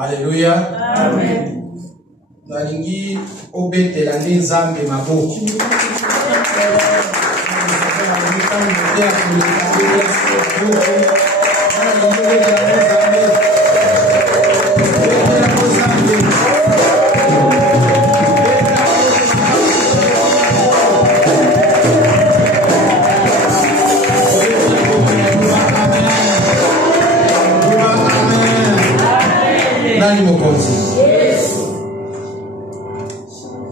Alléluia. Amen. Nalingi obete la nzambe maboko.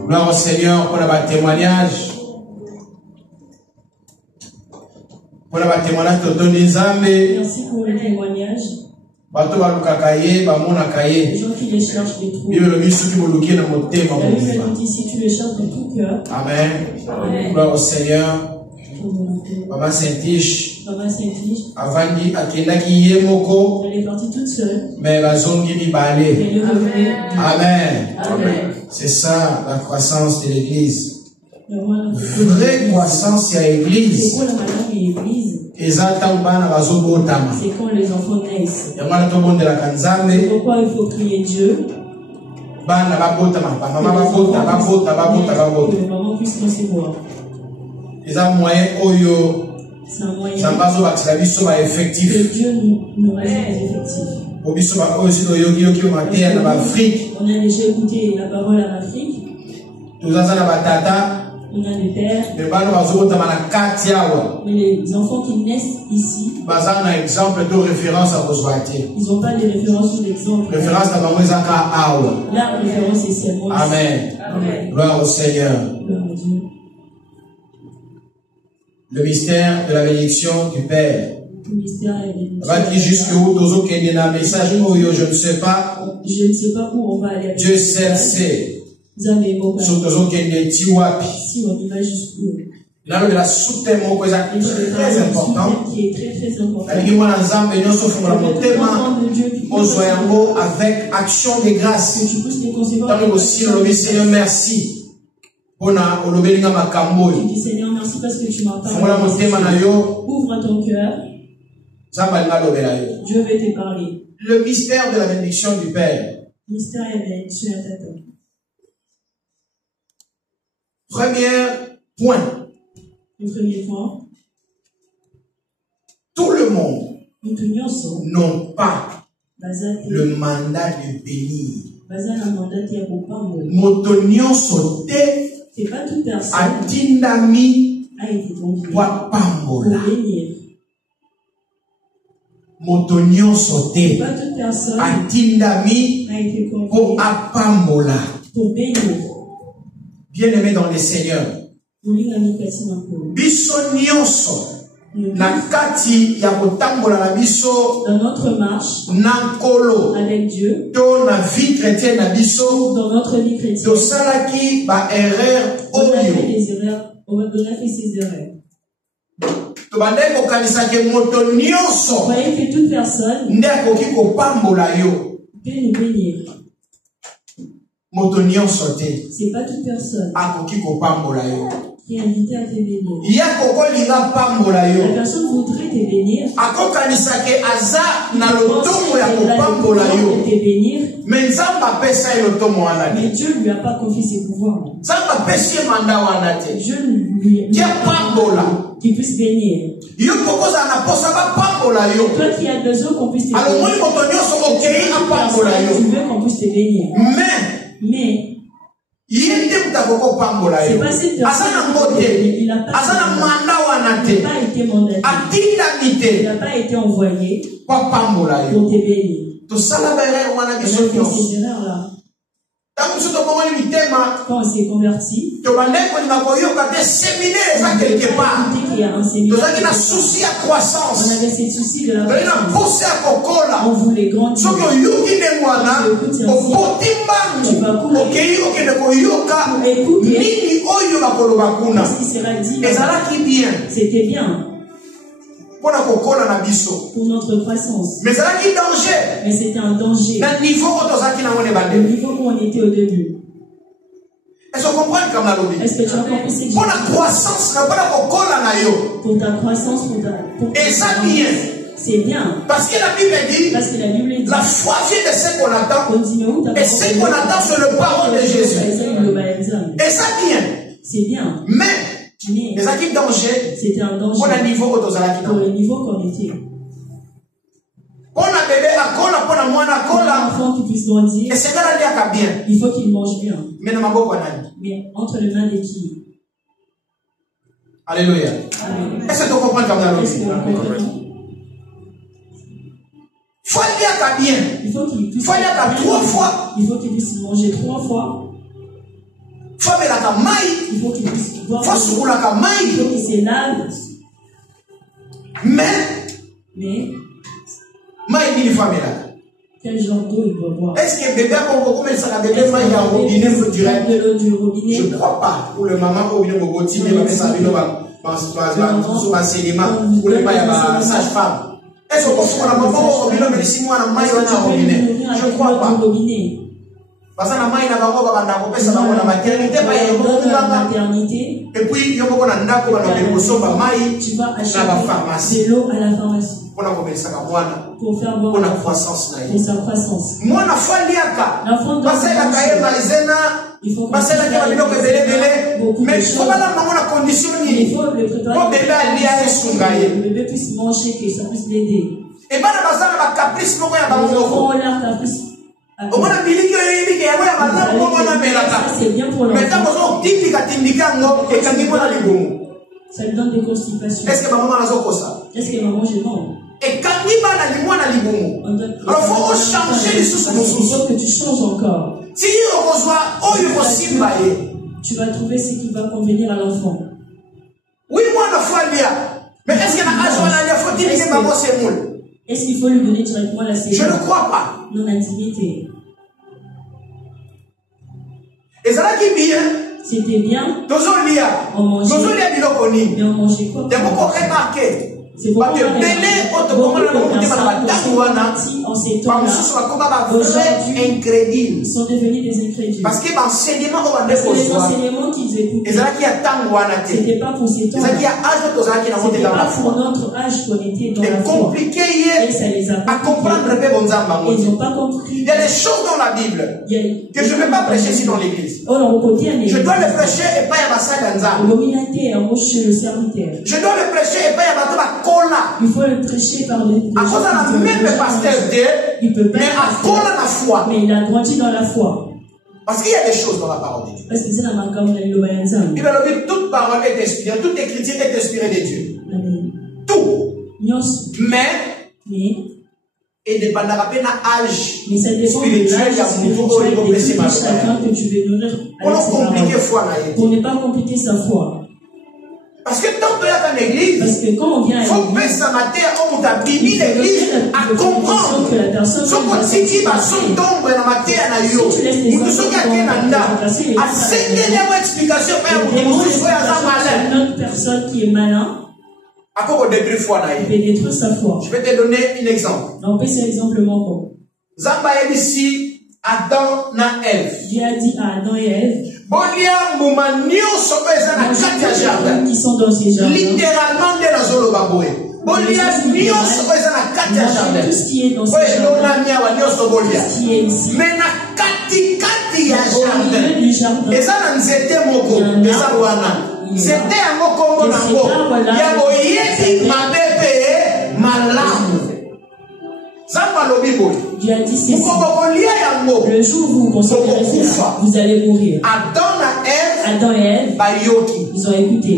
Gloire au Seigneur pour le témoignage. Pour le témoignage de ton Nzambe. Merci pour le témoignage. Bato balukakaye, bamona kaye. Les gens qui les cherchent les trouvent. Bible dit ceux qui vont luquer dans mon thème. La Bible dit si tu les cherches de tout cœur. Amen. Amen. Gloire au Seigneur. Maman Saint-Tiche. Maman Saint-Tiche. Avandi akendaki ye moko. Elle est partie toute seule. Mais bazongi libale. Amen. Amen. Amen. C'est ça la croissance de l'église. Vraie croissance à l'église. C'est quoi la manière de l'église? C'est quand les enfants naissent. C'est pourquoi il faut prier Dieu. Que les mamans puissent recevoir. C'est un moyen C'est un moyen effectif. que Dieu nous reste effectifs. On a déjà écouté la parole en Afrique. On a des pères. Mais les enfants qui naissent ici, ils n'ont exemple de référence à vos ils n'ont pas de référence ou d'exemple. Référence à la référence est seulement. Amen. Amen. Gloire au Seigneur. Gloire à Dieu. Le mystère de la bénédiction du Père. Le mystère de la bénédiction. Je ne sais pas. Je ne sais pas où on va aller. Dieu seul sait. Si on y va jusqu'où. Là, la soutien très important. Qui est très très important. Avec action de grâce. Que tu puisses les concevoir. Seigneur, merci. Tu dis Seigneur, merci parce que tu m'as parlé. Ouvre ton cœur. Dieu veut te parler. Le mystère de la bénédiction du Père. Mystère et bénédiction à ta tête. Premier point. Le premier point. Tout le monde n'ont pas le mandat de bénir. C'est pas toute personne Atindami a été confiée pour bénir. Motonio sauté. Pas toute personne Atindami a été confiée pour apambola. Pour bénir. Bien-aimé dans le Seigneur. Biso nyonso na kati ya kotambola na biso dans notre marche nankolo avec Dieu to na vie chrétienne na biso dans notre vie chrétienne to salaki ba erreur oyo on a fait ces erreurs to bande ko kanisa ke moto nyonso voyez que toute personne nde akoki kopambola yo peut nous bénir. Moto nyonso te c'est pas toute personne akoki kopambola yo qui est invité à te bénir. La personne voudrait te bénir. Te bénir. Mais Dieu ne lui a pas confié ses pouvoirs. Dieu lui a pas qu'il puisse bénir. Toi qui as besoin qu'on puisse te bénir. Tu veux qu'on puisse te bénir. Mais c'est pas cette personne il n'a pas été mandaté. Il n'a pas été envoyé pour te bénir. On a fait ces erreurs-là. Quand on s'est converti, on a des séminaires on avait ces soucis de la croissance. On voulait grandir. Tu vas courir pour écouter ce qui sera dit. C'était bien pour notre croissance. Mais c'était un danger. Le niveau où on était au début. Est-ce que tu comprends comme la lobby? Est-ce que tu as compris ce que pour la croissance, pour ta croissance, pour et ça bien. C'est bien. Parce que la Bible dit, la foi vient de ce qu'on attend. Et ce qu'on attend, c'est le pardon de Jésus. Et ça vient. C'est bien. Mais, les acquis danger, c'était un danger. Pour le niveau qu'on était. On a bébé à cola, pour la moine à cola. Enfant qui puisse grandir. Et c'est quand il y a bien. Il faut qu'il mange bien. Mais entre les mains de qui? Alléluia. Est-ce que tu comprends comme ça? Faut aller à bien. Il faut qu'il puisse. Faut aller à 3 fois. Il faut qu'il puisse manger 3 fois. Faut aller à maï. Il faut qu'il puisse boire. Faut se rouler à maï. Il faut qu'il se lave. Mais maï il faut aller là. Quel genre d'eau il doit boire? Est-ce que bébé a beaucoup mais ça bébé maï à robinet faut direct? De l'eau du robinet. Je crois pas. Pour le maman au robinet au boti mais ça vient sur ma cinéma pour le maï à sage-femme. Est-ce qu'on peut la maman au robinet mais si moi la maï on a robinet? Je crois pas. Parce que la maï n'a pas ça va la maternité maternité. Et puis il y a beaucoup d'andako dans le bosso ba maï tu vas acheter de l'eau à la pharmacie. Pour faire boire pour la croissance pour sa croissance. Moi na faliaka. Parce que la caille maïzena parce que la caille biloko belé mais faut pas la maman la condition ni. Il faut le préparer. Pour bébé ali a esungaye. Le bébé puisse manger que ça puisse l'aider. Et pas na bazana ba caprice moko ya ba moko. Au moins la biliki il y a ya bazana moko na melaka. C'est bien pour l'enfant. Mais tant que tindika ngo et kangi mona libomo. Ça lui donne des constipations. Est-ce que maman a ça? Est-ce que maman je mange? Et quand il va dans le mois dans le bon, alors faut changer les sources de sources. Il faut que tu changes encore. Si on reçoit, oh il faut s'imbailler. Tu vas trouver ce qui va convenir à l'enfant. Oui moi la foi là. Mais est-ce que la âge là faut dire que maman c'est moule? Est-ce qu'il faut lui donner directement la série? Je ne crois pas. Non intimité. Et ça là qui bien. C'était bien. On mangeait. Mais on mangeait quoi? Il y a beaucoup remarqué. C'est pourquoi les incrédules sont devenus des incrédules. Parce que les enseignements qu'ils écoutaient, c'était pas pour ces temps. C'était pas pour notre âge qu'on était dans la foi. Et ça les a pas compris. Ils n'ont pas compris. Il y a des choses dans la Bible que je ne vais pas prêcher ici dans l'église. Je dois le prêcher et pas y avoir je dois le prêcher et pas y avoir il faut le prêcher par les à cause de la même pasteur mais à cause de la foi. Mais il a grandi dans la foi. Parce qu'il y a des choses dans la parole de Dieu. Parce que c'est la marque comme le il va dire toute parole est inspirée, toute écriture est inspirée de Dieu. Tout. Mais et dépendra pas de l'âge. Mais ça dépend de l'âge chacun que tu veux nourrir. Pour ne pas compliquer sa foi. Parce que tant que là dans l'église, il faut faire sa matière, on t'a béni l'église à comprendre. Ce qu'on dit, bah, son tombe dans la matière, na yo. Nous nous sommes à Canada. À cette dernière explication, une autre personne qui est malin. À quoi on détruit foi na yo? Il peut détruire sa foi. Je vais te donner un exemple. On peut cet exemple manquant. Zamba est ici, Adam na Ève. Dieu a dit à Adam et Ève. Qui sont dans ces jardins. Littéralement de la zolo baboé. Tout ce qui est dans ces jardins. Mais na kati ya jardin. Et ça n'a zété moko. Et ça wana. C'était un moko nango. Ya boyeti mabepe malamu. Dieu a dit ceci. Le jour où vous considérez cela, vous allez mourir. Adam et Ève, ils ont écouté.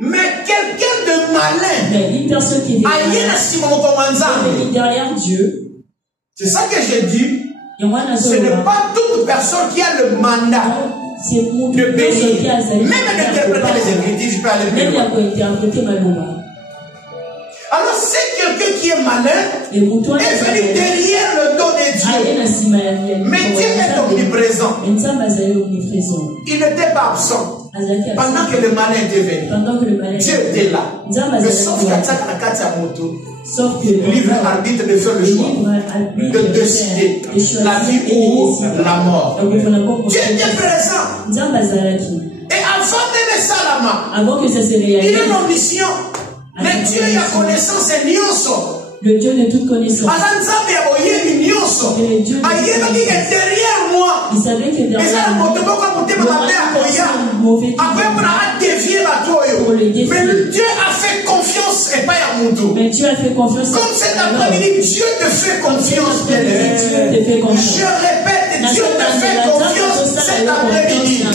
Mais quelqu'un de malin, mais une personne qui est derrière Dieu, c'est ça que j'ai dit. Ce n'est pas toute personne qui a le mandat de bénir. Même d'interpréter les Écritures, je peux aller plus loin. Alors c'est quelqu'un qui est malin est venu derrière le dos de Dieu. Mais Dieu est omniprésent. Il n'était pas absent. Pendant que le malin était venu, Dieu était là. Mais sauf que livre arbitre de faire le choix de décider la vie ou la mort. Dieu était présent. Et avant de Salama, avant que ça se réalise, il est omniscient. Mais Dieu a connaissance et nyoso. Le Dieu de toute connaissance. Et le Dieu de toute connaissance. Derrière moi, il savait que derrière moi, mais Dieu a fait confiance et pas à Moutou. Mais Dieu a fait confiance. Comme cet après-midi, Dieu te fait confiance. Je répète, Dieu te fait confiance cet après-midi.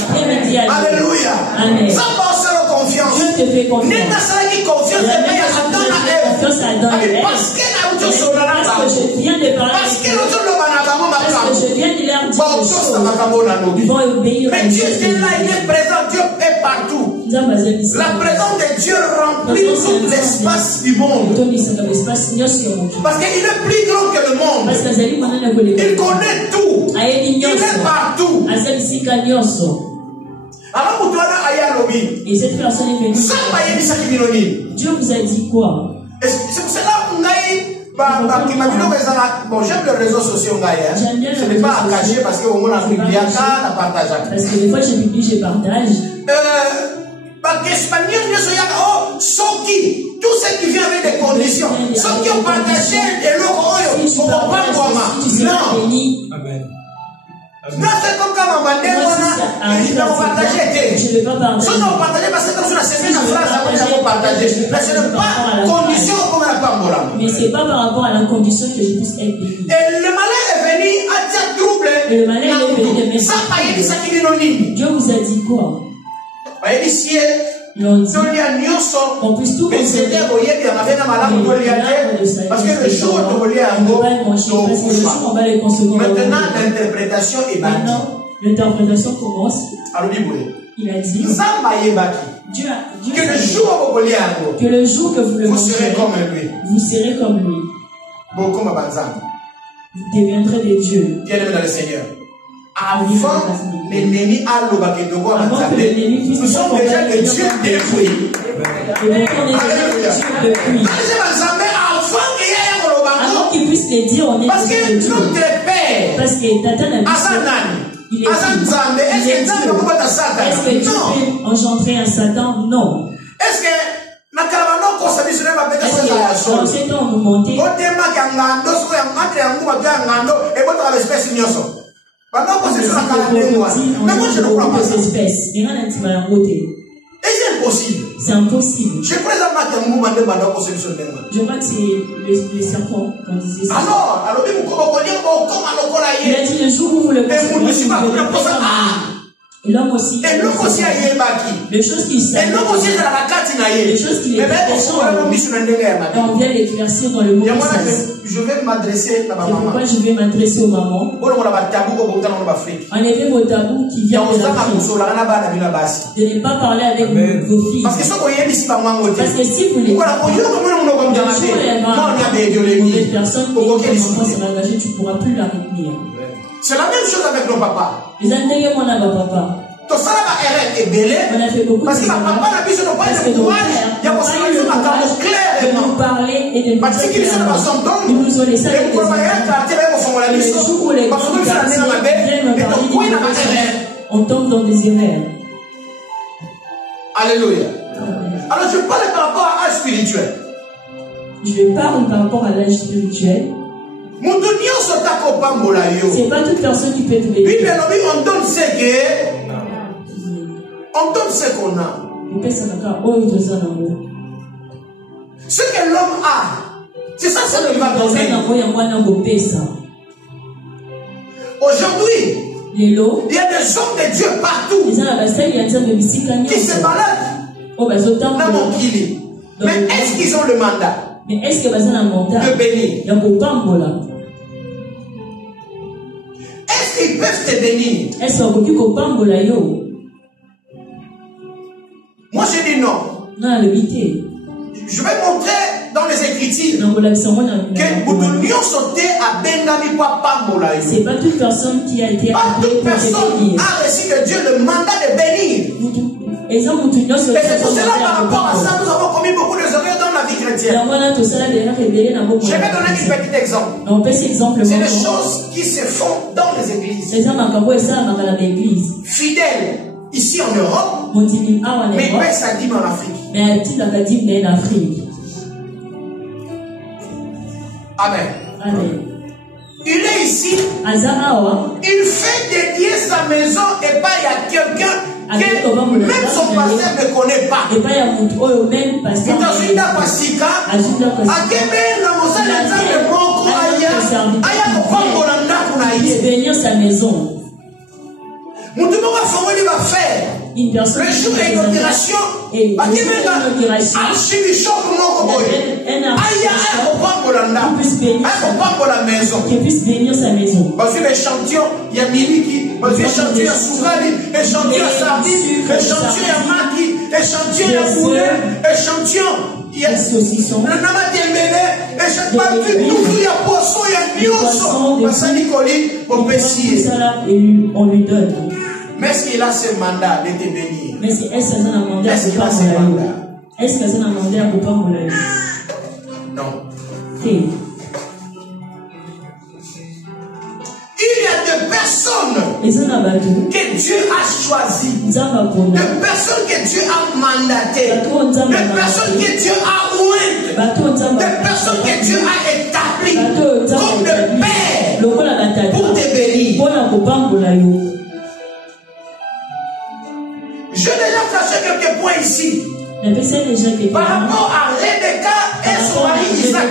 Alléluia. Amen. Ça passe à la confiance. Dieu te fait confiance. Parce que je viens de parler. Parce que je viens de leur dire des choses. Ils vont obéir. Mais Dieu est là, il est présent, Dieu est partout. La présence de Dieu remplit tout l'espace du monde. Parce qu'il est plus grand que le monde. Il connaît tout. Il est partout. Et cette personne est venue. Dieu vous a dit quoi? C'est pour cela bon, j'aime les réseaux sociaux. Je ne vais pas cacher parce que au moins la Bible, parce que des fois je publie, je partage. Tout ce qui vient avec des conditions, ceux qui ont partagé et le royaume, on ne va pas comment. Non. Amen. Non, c'est comme quand on va partager. Je ne vais pas partager. Ceux qui ont partagé parce que dans une semaine, la phrase, après, ils ont partagé. Mais ce n'est pas condition comme la Pambola. Mais ce n'est pas par rapport à la condition que je puisse être béni. Et le malin est venu à dire trouble. Et le malin est venu de mettre. Dieu vous a dit quoi? Ils ont dit qu'on puisse tout consommer. Parce que le jour où on va les consommer. Maintenant, l'interprétation est bâtie. Maintenant, l'interprétation commence. Il a dit Dieu que le jour que vous le vous serez comme lui. Vous serez comme lui. Vous deviendrez des dieux. Bien-aimés dans le Seigneur. Avant l'ennemi a l'obéi de quoi nous sommes déjà des dieux détruits. Avant qu'ils puissent les dire, on est parce que notre Père, parce que Tata n'a pas il est Est-ce que Dieu peut engendrer un Satan? Non. Est-ce que dans ces temps, on nous montait. Mais moi je ne crois pas ça. Est-ce impossible? C'est impossible. Je crois que c'est le serpent quand il disait ça. Alors, il a dit le jour où vous le et l'homme aussi. Et l'homme aussi a les choses qu'il sait. Et l'homme aussi a les choses qu'il est on vient l'éclaircir dans le mot. Je vais m'adresser à ma maman. Pourquoi je vais m'adresser aux mamans? Enlevez vos tabous qui viennent de l'Afrique. De ne pas parler avec vos filles. Parce que si vous les mauvaises personnes et ton enfant sera engagé, tu ne pourras plus la retenir. C'est la même chose avec nos papas. Les années, on a papa. On a fait beaucoup parce que ma papa n'a pas eu le courage de nous parler et de nous dire ils nous ont laissé avec des enfants. Le jour où les grands quartiers viennent me parler, on tombe dans des erreurs. Alléluia. Alors je parle par rapport à l'âge spirituel. Je parle par rapport à l'âge spirituel. C'est pas toute personne qui peut te bénir. On donne ce qu'on a. Ce que l'homme a, c'est ça ce qu'il va donner. Aujourd'hui, il y a des hommes de Dieu partout qui se baladent dans mon kili. Mais est-ce qu'ils ont le mandat? Mais est-ce que de bénir? Est-ce qu'ils peuvent te bénir? Moi je dis non. Je vais montrer dans les Écritures que l'union sauté à Bengami Pambola. C'est pas toute personne qui a été appelée pour te bénir. A reçu de Dieu le mandat de bénir. Et c'est pour cela par rapport à ça nous avons commis beaucoup d'erreurs dans la vie chrétienne. Je vais donner un petit exemple. C'est des choses qui se font dans les églises. Fidèles ici en Europe, mais il paye sa dîme en Afrique. Amen. Amen. Il est ici. Il fait dédier sa maison et pas à quelqu'un que même son pasteur ne connaît pas. Bénir sa maison. Une personne le jour de l'inauguration, qui puisse bénir sa maison. Échantillon, il y a Miliki, échantillon, il y a Soukali, échantillon, il y a Sardi, échantillon, il y a Maki, échantillon, il y a Boulé, échantillon, il y a Nama Dembélé, échantillon, il y a Poisson, il y a Nyoso, Massa Nicoli, on peut scier. On lui donne. Mais est-ce qu'il a ce mandat de te bénir? Mais est-ce qu'il a un mandat? Est-ce qu'il a ce mandat? Est-ce qu'il a un mandat à couper mon œil? Non. Okay. Il y a des personnes que Dieu a choisies, des personnes que Dieu a mandatées, des personnes que Dieu a ointes, des personnes que Dieu a établies comme des pères pour te bénir. Je vais déjà flasher quelques points ici. Par rapport à Rebecca et son mari Isaac.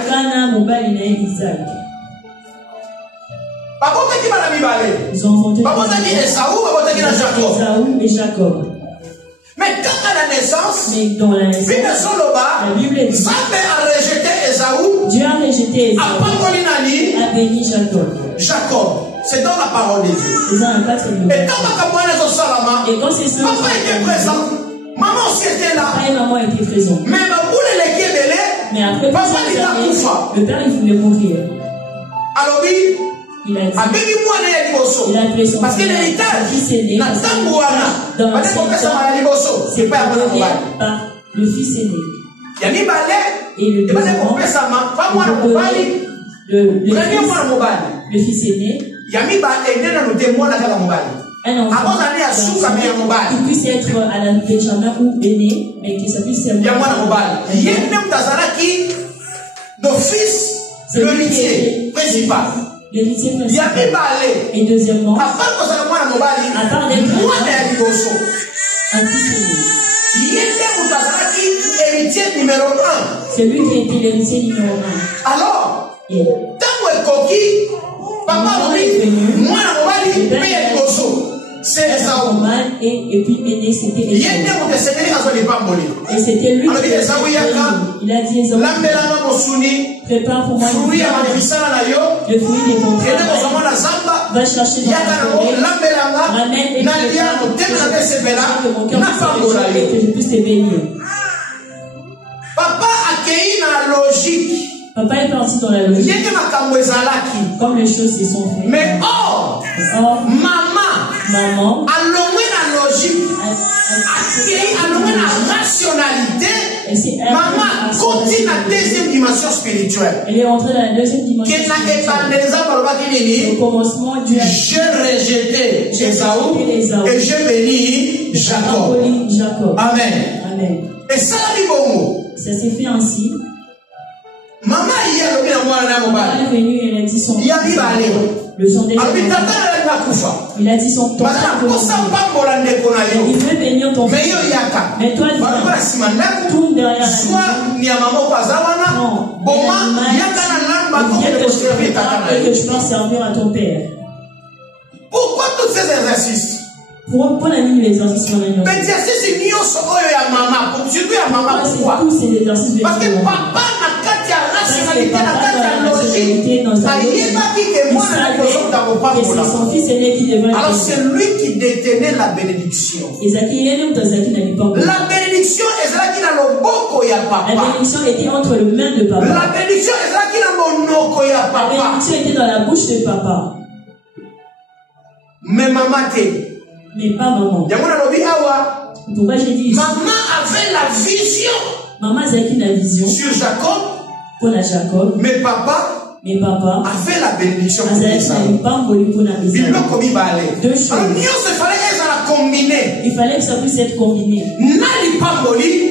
Ils ont enfanté Esaü et Jacob. Mais quand à la naissance, la Bible dit Dieu a rejeté Esaü, a béni Jacob. C'est dans la parole de Dieu. Et quand c'est ça, papa était présent, maman aussi était là. Papa et maman étaient présents. Mais après, le père il voulait mourir. Alors il a dit, parce que l'héritage, c'est pas le fils aîné. Et le fils aîné, un enfant qui puisse être à la Benjamin ou aîné, mais qui puisse servir. D'office, l'héritier principal. L'héritier principal. Et deuxièmement, à part d'être un fils aîné. Héritier numéro 1. C'est lui qui était l'héritier numéro 1. Alors, tant que papa moi c'est Esaü. Et puis aîné c'était Esaü. Et c'était lui qui a dit, il a dit Esaü, prépare pour moi le fruit de ton travail, va chercher dans la forêt, ramène et prépare que mon cœur puisse te réjouir et que je puisse te bénir. Papa accueilli dans la logique. Papa est parti dans la logique. Comme les choses se sont faites. Mais maman, à la logique, à la rationalité, maman continue la deuxième dimension spirituelle. Elle est entrée dans la deuxième dimension spirituelle. Au commencement, Dieu a dit, j'ai rejeté Esaü et j'ai béni Jacob. Amen. Amen. Et ça, ça s'est fait ainsi. Maman est venue et elle a dit son fils. Le son déjà. Il a dit son ton. Il veut bénir ton fils. Mais toi, tourne derrière la non. Et que je puisse servir à ton père. Pourquoi tous ces exercices? Pour la nuit, les exercices sont mais exercices pourquoi? Tous ces exercices de parce que papa n'a qu'à rationalité, n'a qu'à logique. C'est son fils aîné qui devait. Alors c'est lui qui détenait la bénédiction. La bénédiction est là qui n'a le boko ya papa. La bénédiction était entre les mains de papa. La bénédiction est là qui n'a le noko ya papa. La bénédiction était dans la bouche de papa. Mais maman mais pas maman. Pourquoi j'ai dit maman avait la vision. Maman avait la vision sur Jacob. Pour la Jacob. Mais papa avait la bénédiction pour Esaü. Deux choses. Il fallait que ça puisse être combiné.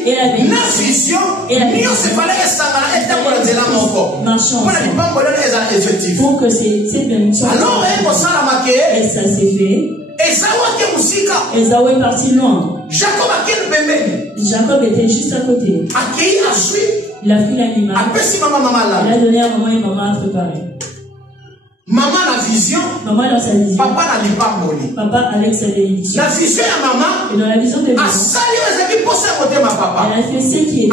Et la bénédiction et la bénédiction marchant pour que cette bénédiction. Et ça s'est fait. Esaü est parti loin. Jacob était juste à côté. Il a pris l'animal. Il a donné à maman et maman à préparer. Maman la vision. Maman dans sa vision. Papa n'a pas moli. Papa avec sa bénédiction. La vision à maman. Et dans la vision de maman. Elle a fait ce qui est.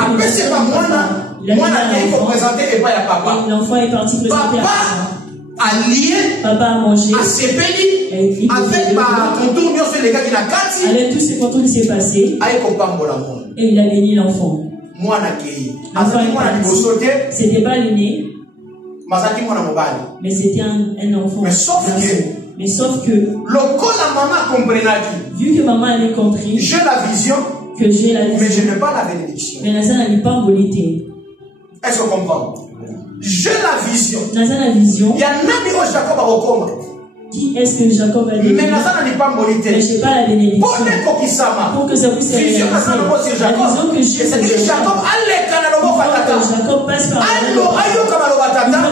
L'enfant est parti présenter à maman. Allié. Papa a mangé. A sepeli. Avec avec tous ces contours qui s'est passé. Et il a béni l'enfant. C'était pas l'aîné. Mais c'était un enfant. Mais sauf que vu que maman avait compris j'ai la vision, que j'ai la vision, mais je n'ai pas la bénédiction. Mais Nathan n'a pas bolité. Est-ce qu'on comprend? J'ai la vision. Nathan a la vision. Il y a un ami au Jacob à Rokoma. Qui est-ce que Jacob a dit? Mais Nathan n'a pas bolité. Mais je n'ai pas la bénédiction. Pour que ça puisse se réaliser. La vision que j'ai, c'est que Jacob passe par la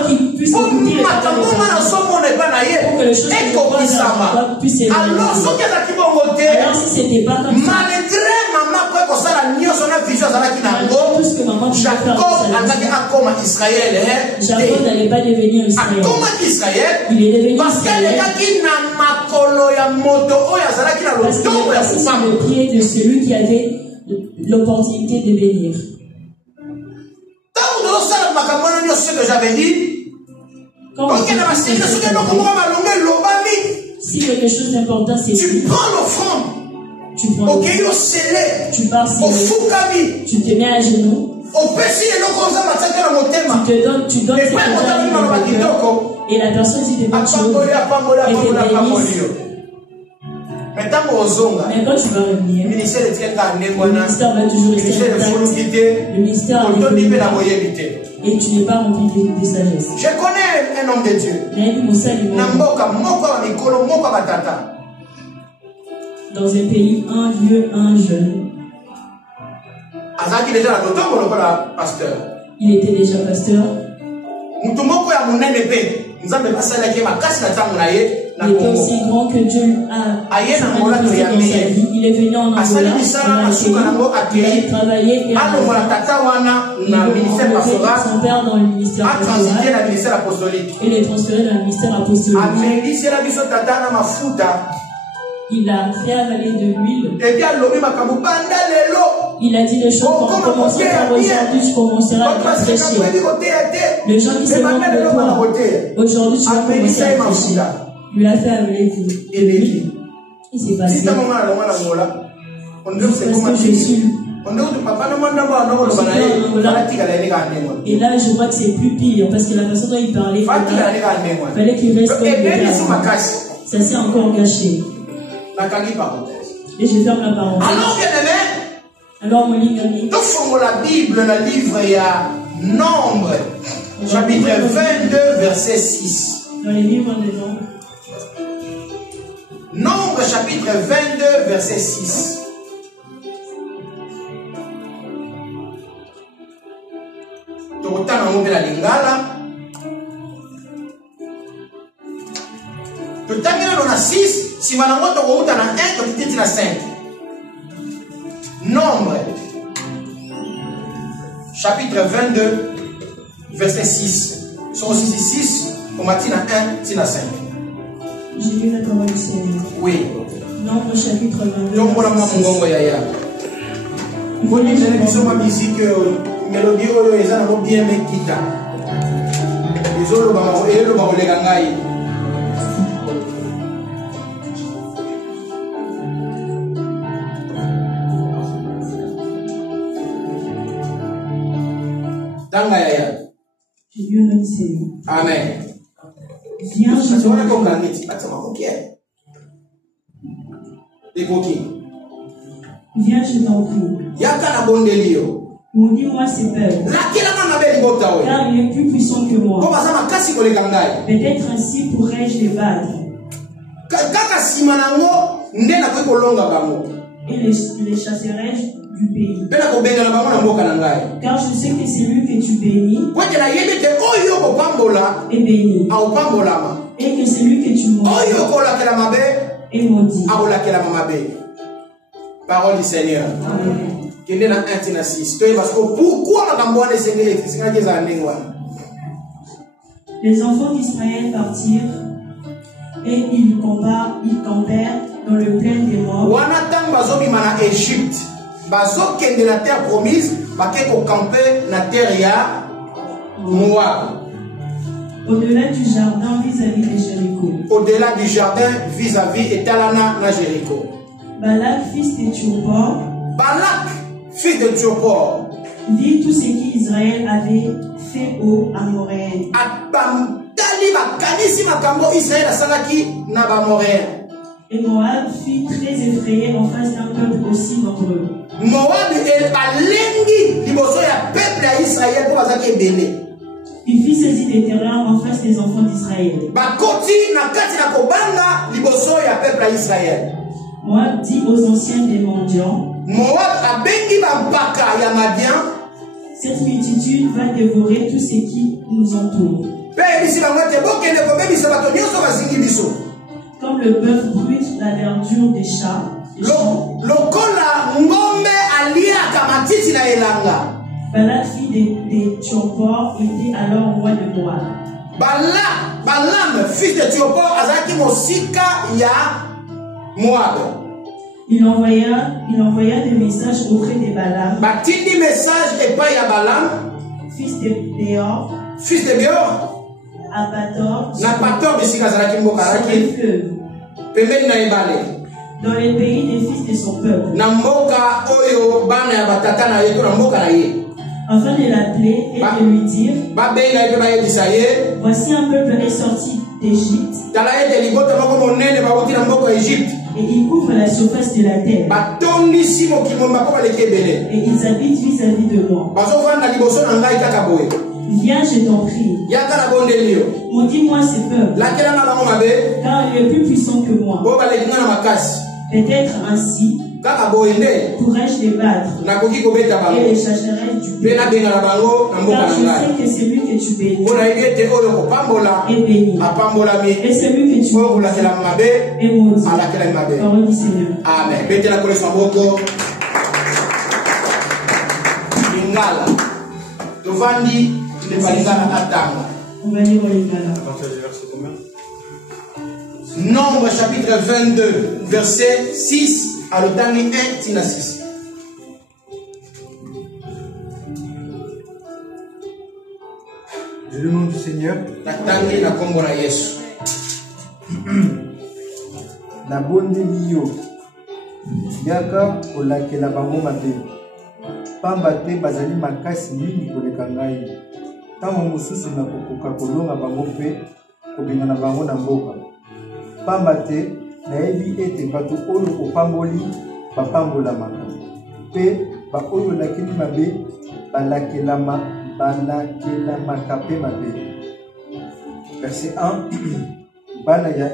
qu'il puisse écouter pour que les choses puissent se réaliser. Alors si c'était pas comme ça, tout ce que maman pouvait faire, Jacob n'allait pas devenir Israël. Il est devenu Israël parce qu'il est passé sur le pied de celui qui avait l'opportunité de bénir. Si quelque chose d'important c'est tu prends l'offrande, tu prends tu pars tu te mets à genoux, tu donnes et la personne dit des bonnes choses et te bénisse. Mais quand tu vas revenir, le ministère va toujours rester intact. Le ministère et tu n'es pas rempli de sagesse. Je connais un homme de Dieu. Dans un pays, un vieux, un jeune. Il était déjà pasteur. Il était aussi grand que Dieu a manifesté dans sa vie. Il est venu en Angola, il a travaillé et il a son père dans le ministère apostolique et les transféré dans le ministère apostolique. Il a fait avaler de l'huile. Il a dit les choses qu'on commençait par aujourd'hui, tu commenceras à prêcher. Les gens qui se moquent de toi, aujourd'hui tu vas commencer à prêcher. Lui a fait avaler de l'huile. Il s'est passé. Parce que je suis. Et là, je vois que c'est plus pire parce que la façon dont il parlait, il fallait qu'il reste comme il. Ça s'est encore gâché. Et je ferme la parenthèse. Alors, mon livre, la Bible, le livre, il y a Nombre, chapitre 22, verset 6. Dans les livres des Nombres. Nombre, chapitre 22, verset 6. Nombre, chapitre 22, verset 6. Sur 6, on va dire 1, tina 5. J'ai lu la parole du Seigneur. Oui. Nombre, chapitre 22. Donc, on a ma musique, mélodie, ils ont bien mis guitare. Ils ont le gangai. Amen. Viens, je t'en prie. Maudis-moi ces peurs. Car il est plus puissant que moi. Peut-être ainsi pourrais-je les battre. et les chasserai du pays. Car je sais que celui que tu bénis est béni. Et que celui que tu maudis est maudit. Parole du Seigneur. Pourquoi les enfants d'Israël partirent et ils campèrent dans le plain des morts. La terre promise, camper la terre Moab. Au-delà du jardin vis-à-vis de Jéricho. Au-delà du jardin vis-à-vis et Talana na Jéricho. Balak, fils de Tchopor. Balak, fils de Tchopor. Vit tout ce qu'Israël avait fait aux Amoréens. Et Moab fut très effrayé en face d'un peuple aussi nombreux. Il fit saisir des terrains en face des enfants d'Israël. Moab dit aux anciens des mendiants, cette multitude va dévorer tout ce qui nous entoure. Comme le bœuf brûle la verdure des chats. Balak, fils de Tchopor, était alors roi de Moab. Balaam, fils de Tchopor, azaki mosika ya Moab. Il envoya des messages auprès de Balaam. Batindi message et pas ya Balaam, fils de Béor. Fils de Béor. Abator. Napator bisika zalaki mokaraki. Pembeni na ibale. Dans les pays des fils de son peuple. Na mboka oyo bana ya batata na yeto na mboka na ye. Afin de l'appeler et de lui dire, voici un peuple est sorti d'Égypte. Et ils couvrent la surface de la terre. Et ils habitent vis-à-vis de moi. Viens, je t'en prie. Maudis-moi ces peuples, car il est plus puissant que moi. Peut-être ainsi pourrais-je les battre et les chasserai du pays. Car je sais que celui que tu bénis est béni. Et celui que tu maudis est maudit. Parole du Seigneur. Amen. On va lire les Lingala. Nombre chapitre 22, verset 6 à l'Otani 1, Tina 6. Du nom du Seigneur. Natangi na kombo na Yesu. Na bondeli yo. Yaka kolakela bango mabe. Pamba te bazali makasi mingi koleka ngai. Tango mosusu na kokoka kolonga bango pe kobengana bango na mboka. Pamba te nayebi ete bato oyo opamboli bapambolamaka. Pe ba oyo lakeli mabe balakelamaka pe mabe. Verset 1. Bana ya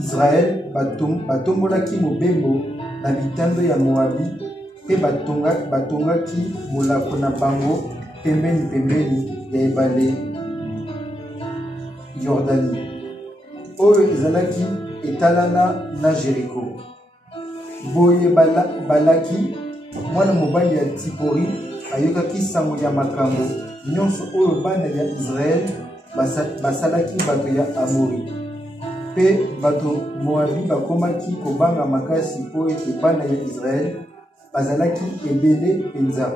Israël batombolaki mobembo na bitando ya Moabi pe batongaki molako na bango pembeni ya ebale Yordani oyo ezalaki etalana na Jéricho. Boye Balaki mwana mobali ya Tsipori ayokaki sango ya makambo nyonso oyo bana ya Israël basalaki bato ya Amori. Pe bato Moabi bakomaki kobanga makasi po ete bana ya Israël bazalaki ebele penza.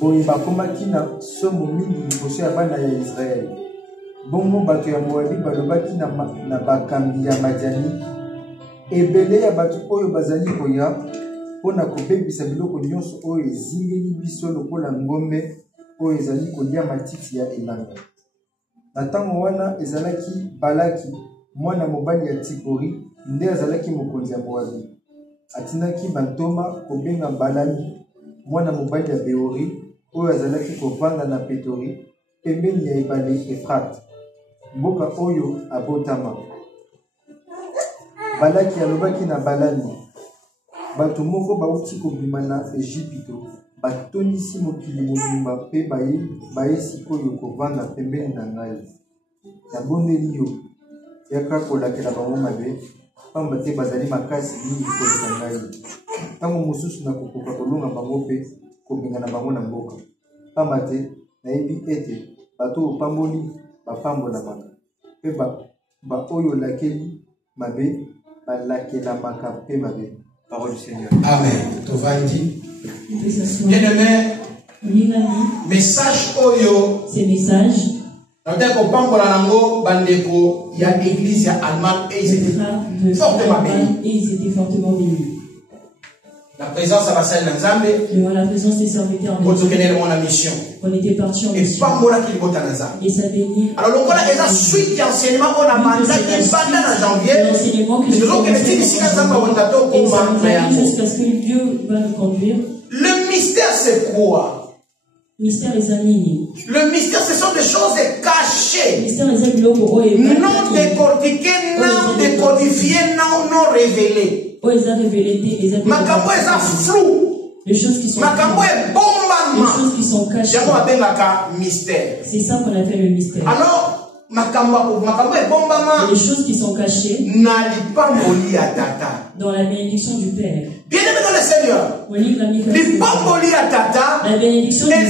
Boye bakomaki na somo mingi liboso ya bana ya Israël. Bongo bato ya Moabi balobaki na bakambi ya Madiani, ebele ya bato oyo bazali koya mpona kobebisa biloko nyonso oyo ezingeli biso lokola ngombe oyo ezali kolia matiti ya elanga. Na ntango wana ezalaki Balaki mwana mobali ya Tsipori nde azalaki mokonzi ya Moabi. Atindaki bantoma kobenga Balami mwana mobali ya Beori oyo azalaki kovanda na Petori pembeni ya ebale Efrate, mboka oyo abotama. balaki alobaki na balani bato moko bauti kobima na Ejipito batondisi mokili mobimba mpe baye sikoyo kovanda pembeni na ngai nabondeli yo yaka kolakela bango mabe pamba te bazali makasi mingi koleka ngai ntango mosusu nakokoka kolonga bango mpe kobengana bango na mboka pamba te nayebi ete bato opamboli bapambolamaka mpe baoyo olakeli mabe balakelamaka mpe mabe. Parole du Seigneur. Amen. Tovandi. Bien-aimé, message oyo. Ces messages. Notez qu'au Pambola Nango, Bandeko, il y a l'église, il y a Allemagne, et ils étaient fortement bénis. Et ils étaient fortement bénis. La présence à la salle d'Anzambe. La présence des serviteurs. On était partis en mission. Et ça bénit. Alors, donc, voilà, et la suite d'enseignement, on a mandaté pendant janvier. L'enseignement que je jusqu'à ce que Dieu va nous conduire. Le mystère, c'est quoi? Mystère les amis. Le mystère, ce sont des choses cachées. Mystère les amis, non décortiquées, non décodifiées, non révélées. Makambo est flou. Les choses qui sont cachées. C'est ça qu'on appelle le mystère. Alors, les choses qui sont cachées dans la bénédiction du Père. Bien-aimé dans le Seigneur, la bénédiction du Père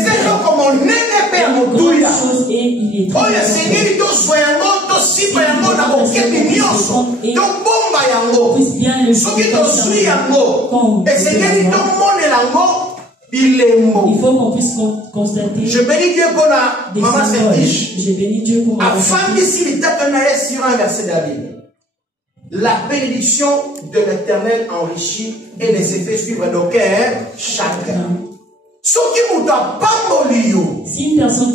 il faut qu'on puisse constater. Je bénis Dieu pour la maman Saint-Dich. Je bénis Dieu pour la afin d'ici sur un verset de la Bible. La bénédiction de l'Éternel enrichit et les effets suivre nos cœurs chacun. Si une personne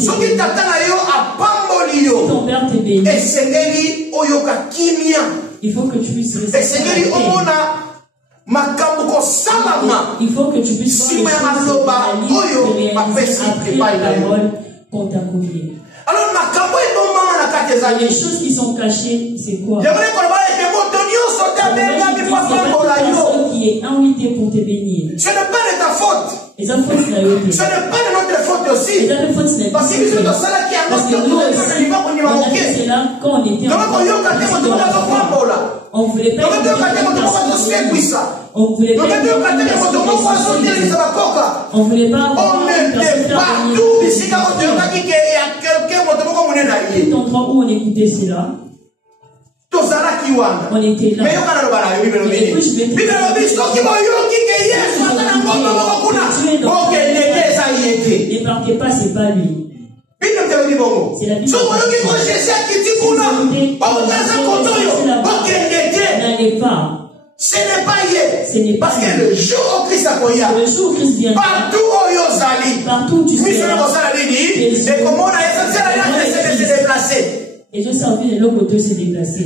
il faut que tu puisses rester. Il faut que tu puisses voir la parole qu'on t'a confiée. Les choses qui sont cachées, c'est quoi? Qui est invité pour te bénir. Ce n'est pas de ta faute. Ce n'est pas de notre faute aussi. Parce que c'est là qui a quand on était on voulait pas on voulait pas où on écoutait cela. On était là. Ne partez pas, c'est pas lui. C'est la Bible. N'allez pas. Ce n'est pas hier. Ce n'est pas parce que le jour où Christ a connu, partout où tu seras, et comment on a essayé de se déplacer. Et je servis de l'autre côté se déplacer.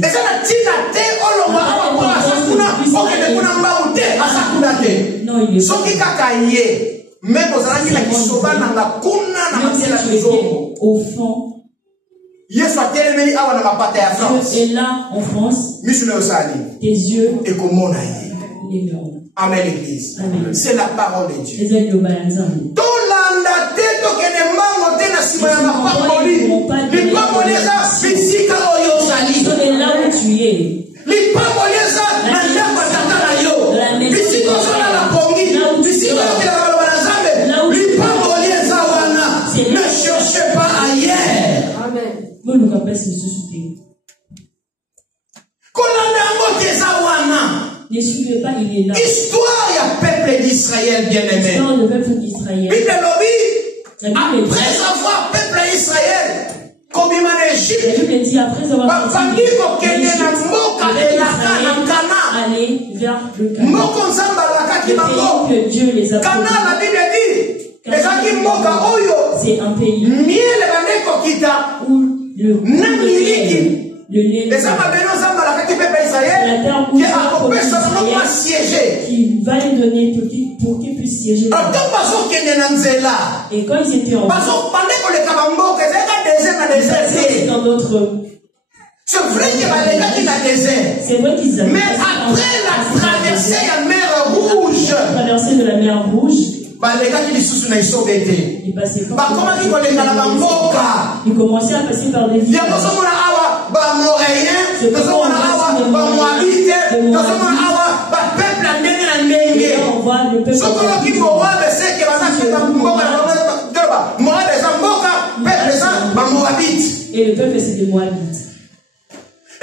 Non, il est même au fond. Dieu est là en France. Tes yeux. Amen, l'église. C'est la parole de Dieu. Là où tu es. Ne cherchez pas ailleurs. Amen. Ne suivez pas, il est là. Histoire du peuple d'Israël, bien-aimé. Histoire du peuple d'Israël. Après avoir peuple d'Israël, comme il m'a dit, après avoir aller vers le Canaan. Que Dieu les a c'est un pays où le lait qui va les donner pour qu'ils puissent siéger. Et quand ils étaient en dans d'autres C'est vrai qu'il y a des gars qui ont désert. C'est vrai qu'ils avaient. Mais après la traversée de la mer Rouge. La traversée de la mer Rouge. Les gars qui sont na iso bete. Ils passaient pas. Comment ils vont les mboka? Ils commençaient à passer par des villes. Il y a pas seulement awa ba moréen, pas seulement awa ba moabite, pas seulement awa ba peuple ndenge na ndenge. On voit le peuple. Sokolo ki moabe c'est que ba mboka ba moabe za mboka, peuple za ba moabite. Et le peuple c'est des moabites.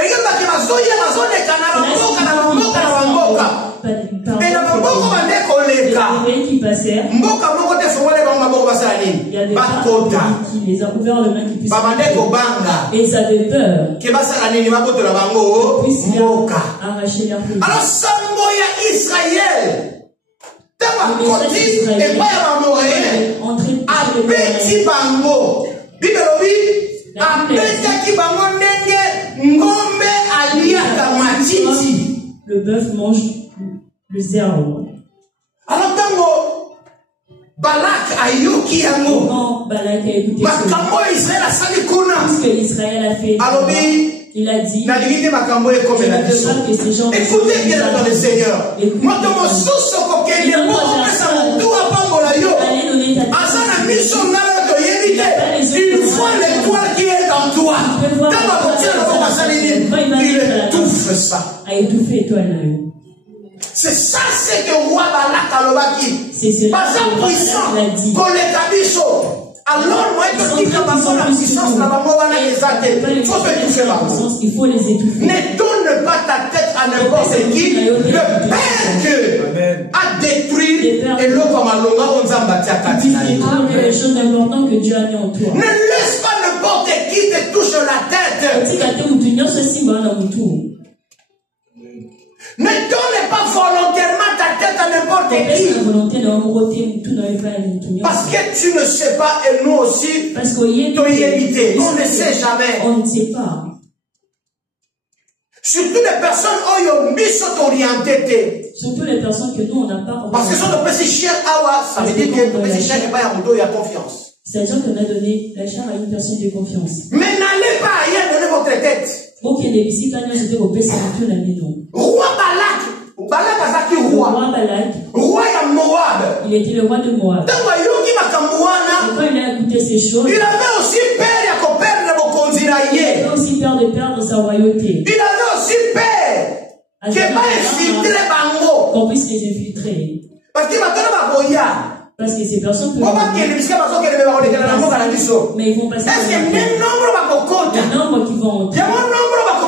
Et il y a qui mazoya mazone kana ba mboka na mboka na mboka. Et la mboka ba nekoleka. Qui passèrent. Mboka moko te fongole ba mboka basala nini? Ba kota. Qui les a ouverts le main qui puisse. Ba mandeko banga. Et ils avaient peur. Ke basala nini maboto la bango mboka. Arracher leur peau. Alors sambo ya Israël. Tama koti et pas ya moréen. Abeti bango. Bibelobi abeti ki bango ndenge ngombe aliaka matiti. Le bœuf mange le zéro. Alors tango Balak ayoki yango. Quand Balak a écouté makambo Israël asali kuna. Ce que Israël a fait. Alobi il a dit. Na limite makambo comme la biso. Écoutez bien dans le Seigneur. Moto mosusu kokende moko pesa mutu apambola yo. Azana miso ngala to yebite. Une fois l'étoile qui est en toi. Tango kotia na ko basali il étouffe ça. A étouffé étoile na yo. C'est ça, c'est que roi Balak alobaki. C'est pas ça puissant. Alors moi je dis que la puissance la il faut les étouffer. Ne donne pas ta tête à n'importe qui. Le Père a détruit et l'eau comme à longa on les choses importantes que Dieu a mis en toi. Ne laisse pas n'importe qui te touche la tête. Ne donne pas volontairement ta tête à n'importe qui. Parce que tu ne sais pas et nous aussi, on ne sait jamais. On ne sait pas. Surtout les personnes qui sont orientées. Surtout les personnes que nous on n'a pas. Parce que si on peut cher awa, ça veut dire que on peut cher n'est pas un il y a confiance. C'est-à-dire qu'on a donné la chair à une personne de confiance. Mais n'allez pas ailleurs donner votre tête. Roi Balak. Balak azaki roi. Roi ya Moab. Il était le roi de Moab. Quand il a écouté ces choses, il avait aussi peur il avait aussi peur de perdre sa royauté. Il avait aussi peur qu'on puisse les infiltrer. Parce que ces personnes peuvent. Mais ils vont passer. Les nombres qui vont entrer.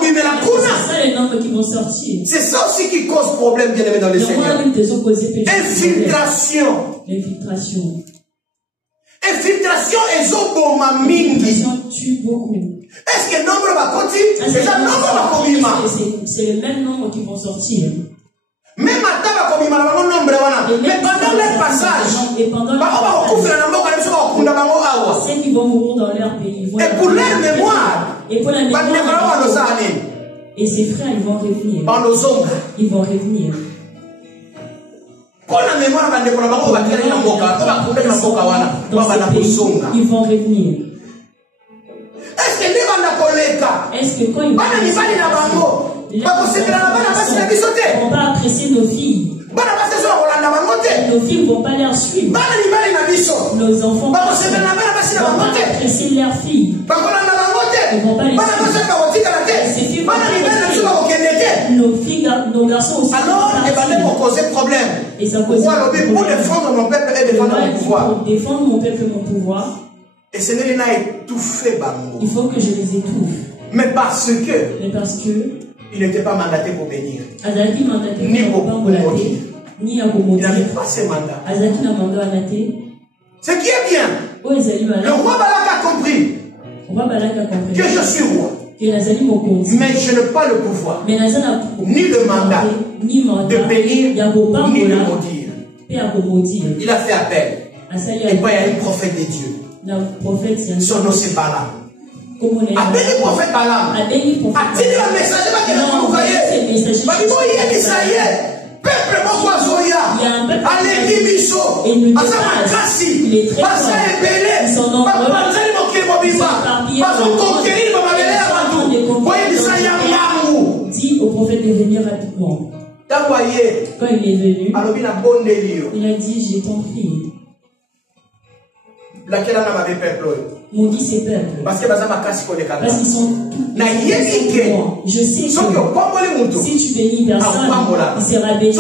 C'est ça les nombres qui vont sortir. C'est ça aussi qui cause problème, bien aimé dans le Seigneur. Infiltration. L'infiltration. Infiltration et zoboma mingi. Tue beaucoup. Est-ce que le nombre va continuer? C'est le même nombre qui vont sortir. Même pendant leur passage, ceux qui vont mourir dans leur pays, et pour leur mémoire, et ses frères, ils vont revenir. Ils vont revenir. Ils vont revenir. Est-ce que quand ils vont on va apprécier nos filles. Nos filles ne vont pas les suivre. Nos enfants vont apprécier leurs filles. Ils ne vont pas les suivre. Ces filles vont nos filles, nos garçons aussi. Alors, il va poser problème. Et ça cause problème. Pour défendre mon peuple et défendre mon pouvoir. Pour défendre mon peuple et mon pouvoir. Et ce n'est pas étouffé. Il faut que je les étouffe. Mais parce que il n'était pas mandaté pour bénir. Ni pour maudire. Il n'avait pas ce mandat. Ce qui est bien. Le roi Balak a compris que je suis roi. Mais je n'ai pas le pouvoir, ni le mandat de bénir, ni de maudire. Il a fait appel. Et pas il y a un prophète de Dieu. Son nom c'est Balaam. Appelez le prophèt Balaam. A-t-il un messager qui est dans le peuple Mokozoya, Aleki Biso, Asama Kasi, Basa Ebele, Basa Mokil Mobimba, Basa Conquérir Mamabele Abadou, Voyez ça. au prophète de venir rapidement. Quand il est venu, il a dit, j'ai compris. Maudit ces peuples. Parce qu'ils sont tous. Je sais que si tu bénis personne, il sera béni.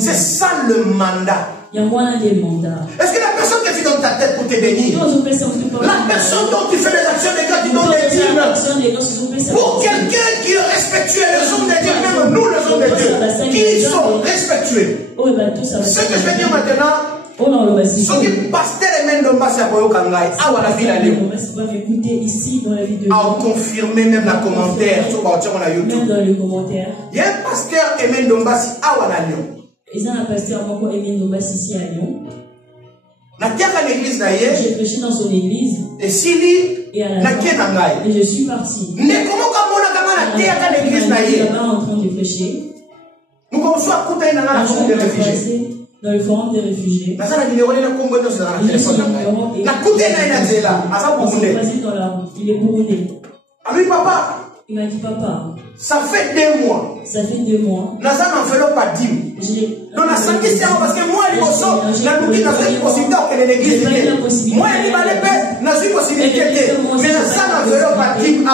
C'est ça le mandat. Il y a moins des mandats. Est-ce que la personne que tu donnes ta tête pour te bénir, la personne dont tu fais des actions de grâce, tu donnes des dîmes, pour quelqu'un qui est respectueux, les hommes de Dieu, même nous les hommes de Dieu, qui sont respectueux. Ce que je vais dire maintenant, ceux qui pasteur et même dans ma cerveau, à confirmer même la commentaire sur YouTube. Même dans le commentaire. Il y a un pasteur et même dans ma cerveau. Ils ont un pasteur encore aimé Ndombas ici à Lyon. J'ai prêché dans son église. Et à la fin, et je suis parti. Il est là-bas en train de prêcher. Nous commençons à couper dans la chambre des réfugiés. Dans le forum des réfugiés. Il est burundais. Ami papa. Il m'a dit papa. Ça fait 2 mois. Ça fait 2 mois. Naza n'enveloppe pas 10. Non, la santé c'est parce que moi, il y a possibilité de l'église. Moi, il y a une possibilité. Mais Naza n'enveloppe pas 10. Il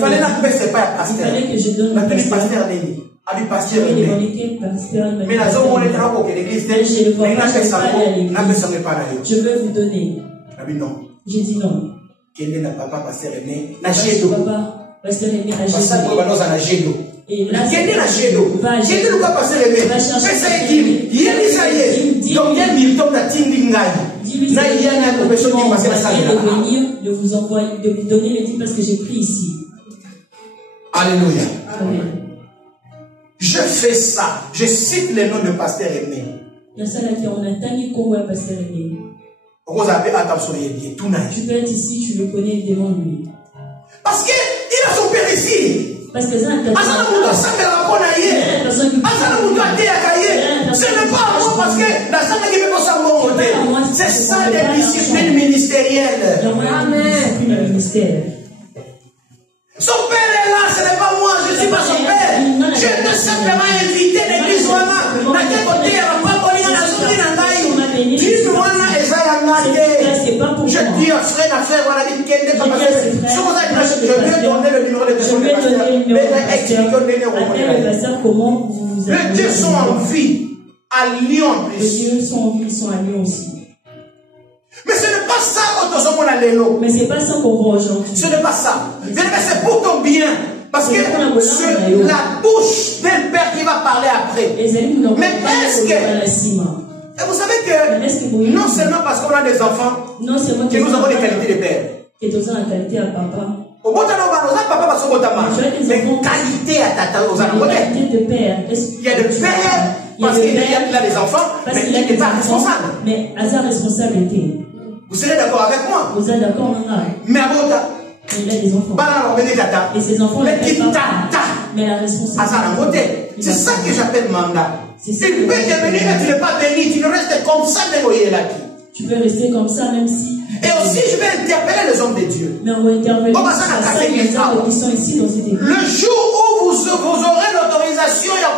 fallait la paix, c'est pas un pasteur. Il fallait que je donne la paix, pasteur Denis. Abi pasteur Denis. Mais Naza, on est là pour que l'église t'aide. Mais je veux vous donner. Abi non. J'ai dit non. Quel est le papa pasteur René? Papa. Pasteur René a Gédo. Et là, c'est le pasteur René. Va chercher il y a donc il y a militant de de vous envoyer, de vous donner le dit parce que j'ai pris ici. Alléluia. Amen. Je fais ça. Je cite le nom de pasteur René. Il y a ça là qui on a tanné comme un pasteur René. Tu peux être ici, tu le connais devant lui. Parce qu'il a son père ici. Parce que ça, ce n'est pas moi parce que la salle qui veut pas mon c'est ça les disciplines ministérielles. Amen. Son père est là, ce n'est pas moi, je ne suis pas son père. Je peux simplement inviter l'église Wana. À quel côté il y a pas je dis à frère, voilà, je vais donner le numéro de pasteur. Les dieux sont en vie à Lyon en plus. Les dieux sont en vie, ils sont à Lyon aussi. Mais ce n'est pas ça mais c'est pas ça qu'on voit aujourd'hui. Ce n'est pas ça. C'est pour ton bien. Parce que c'est la bouche d'un père qui va parler après. Mais est-ce que et vous savez que non seulement parce qu'on a des enfants, que nous avons des qualités de père. Que nous avons la qualité à papa. Mais qualité à tata. Qualité de père. Il y a des pères parce qu'il a des enfants, mais il n'est pas responsable. Mais à sa responsabilité. Vous serez d'accord avec moi? Vous êtes d'accord? Mais à Bota. Il a des enfants. Et ses enfants, mais la responsabilité. C'est ça que j'appelle mandat. Il peut devenir que tu n'es pas béni, tu ne restes comme ça, tu peux rester comme ça, même si. Et aussi, je vais interpeller les hommes de Dieu. Mais on va interpeller les hommes qui sont ici dans cette église. Le jour où vous aurez l'autorisation, il y a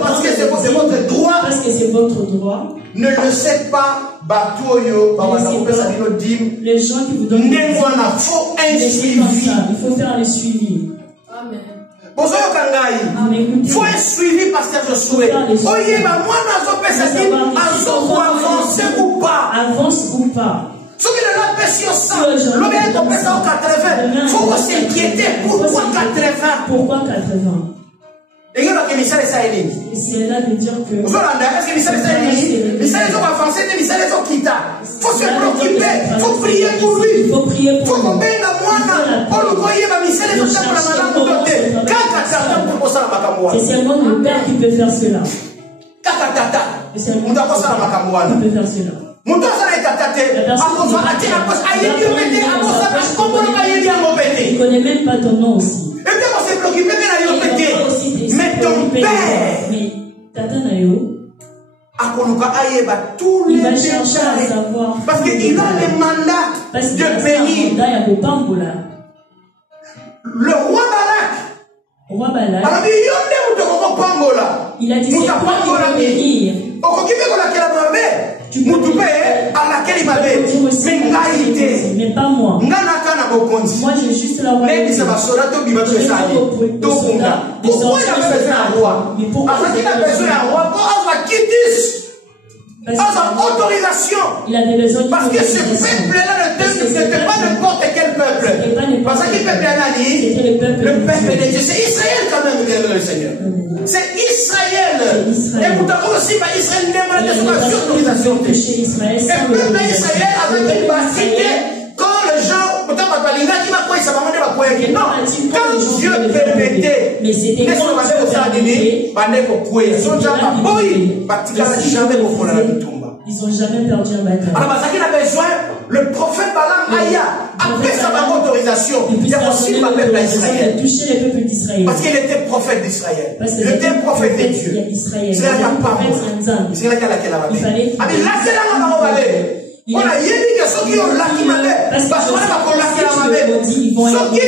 parce que c'est votre droit. Parce que c'est votre droit. Ne le sais pas. Les gens qui vous donnent. Il faut un suivi. Il faut faire le suivi. Amen. Il faut un suivi parce que je souhaite. Avancer ou pas. Avance ou pas. Ce qui est la passion, il faut s'inquiéter. Pourquoi 80? Pourquoi 80? Et c'est là de dire que. Il faut se préoccuper, il faut prier pour lui. Il faut prier pour lui. C'est seulement le père qui peut faire cela. C'est seulement le père qui peut faire cela. Il ne connaît même pas ton nom aussi. Mais ton père mais tata nayo a il va chercher à savoir. Parce qu'il a le mandat de bénir. Le roi Balak. Il a dit c'est toi qui vas bénir. Mais pas moi. Moi j'ai juste la royauté. Pourquoi il a besoin d'un roi? Parce qu'il a besoin d'un roi pour avoir autorisation. Il avait besoin. Parce que ce peuple-là n'était pas n'importe quel peuple. Parce que le peuple de Dieu, c'est Israël quand même, le Seigneur. C'est Israël. Et vous avez aussi Israël demande des autorisations. Et le peuple d'Israël avait été cité quand les gens, non, quand Dieu permettait, ils n'ont jamais perdu un bataille. Alors, parce qu'il a besoin, le prophète Balaam Aya, après sa autorisation, il a aussi le peuple d'Israël. Parce qu'il était prophète d'Israël. Il était prophète de Dieu. C'est là qu'il a parlé. C'est là qu'il a parlé. On a dit que ceux qui ont laki mabe, parce qu'on a pas laki la mabe. Ceux qui ont laki